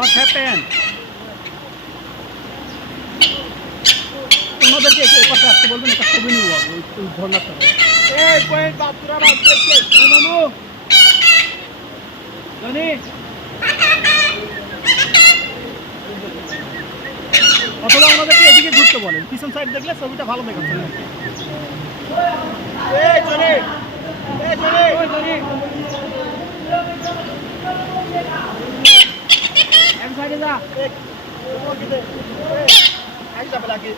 What happened? ওনাদেরকে একটু কথা আসতে বলবেন, একটা ছবি নিব ওই ঝর্ণার সাথে। এই পয়েন্ট বাপুরা বাপুরা কে মামু জানি অথবা ওনাদেরকে এদিকে ঘুরতে বলেন, পিছন সাইড দেখলে ছবিটা ভালো দেখাচ্ছে। এই জনি এই জনি ওই জনি এক সাইডে যা এক ওকে দে আই যাবে লাগে।